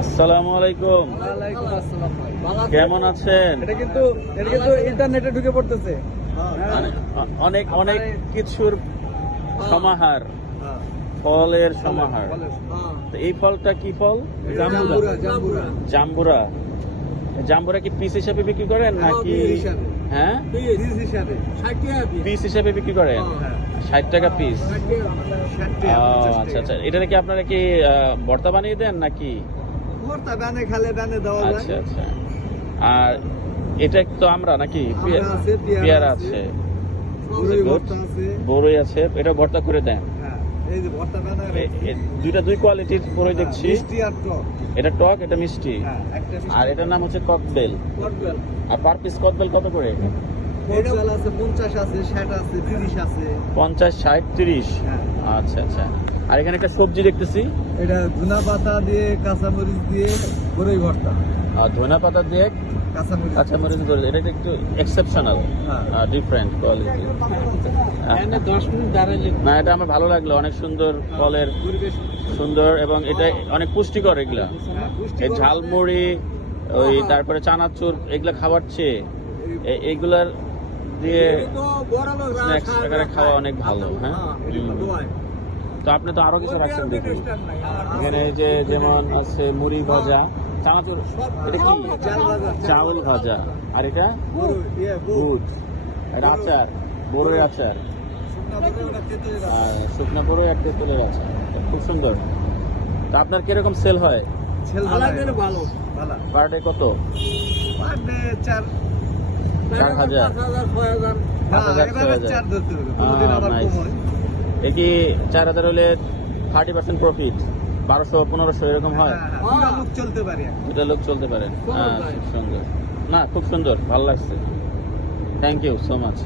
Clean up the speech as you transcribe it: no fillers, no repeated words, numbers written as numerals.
আসসালামু আলাইকুম। ওয়ালাইকুম আসসালাম ভাই। কেমন আছেন? এটা কিন্তু ইন্টারনেটে ঢুকে পড়তেছে। অনেক অনেক কিছুর সমাহার, ফলের সমাহার। তো এই ফলটা কি ফল? জাম্বুরা। জাম্বুরা। জাম্বুরা কি পিস হিসাবে বিক্রি করেন নাকি? হ্যাঁ, পিস হিসাবে বিক্রি করেন। 60 টাকা পিস। আচ্ছা আচ্ছা, এটা কি আপনারা কি ভর্তা বানিয়ে দেন নাকি? আচ্ছা আচ্ছা। আর এটা তো আমরা নাকি পেয়ারা আছে, বড়ই আছে, এটা ভর্তা করে দেন। দুই কোয়ালিটির বড়ই দেখছি। এটা টক, এটা মিষ্টি। আর এটার নাম হচ্ছে ককবেল। আর পার পিস ককবেল কত করে? 50, 60, 30। আচ্ছা আচ্ছা। আর এখানে একটা সবজি দেখতেছি, এটা ধনা পাতা দিয়ে কাঁচামরিচ দিয়ে বড়ই ভর্তা। আর ধনা পাতা দিয়ে কাঁচামরিচ করে, এটা একটু এক্সেপশনাল, ডিফারেন্ট কোয়ালিটি। 10 মিনিট দাঁড়ালে না, এটা আমার ভালো লাগলো, অনেক সুন্দর ফলের, সুন্দর, এবং এটা অনেক পুষ্টিকর। এগুলা এই ঝালমুড়ি, ওই তারপরে চানাচুর, এগুলা খাবার চেয়ে এইগুলার দিয়ে স্ন্যাক্স আকারে খাওয়া অনেক ভালো। হ্যাঁ, তো আপনি তো আরো কিছু রাখছেন দেখুন এখানে, যে যেমন আছে মুড়ি ভাজা, চানাচুর, এটা কি? চাউল ভাজা। আর এটা গুড়, এটা আচার, বড়ই আচার, আর শুকনো বড়ই আর তেঁতুলের আচার। খুব সুন্দর। তা আপনার কিরকম সেল হয়? ভালো পার ডে কত? 4,000, 5,000। এ কি 4,000 হলে 30% প্রফিট? 1200-1500 এরকম হয়? চলতে পারে, এটা লোক চলতে পারে। হ্যাঁ, খুব সুন্দর। না, খুব সুন্দর, ভালো লাগছে। Thank you so much.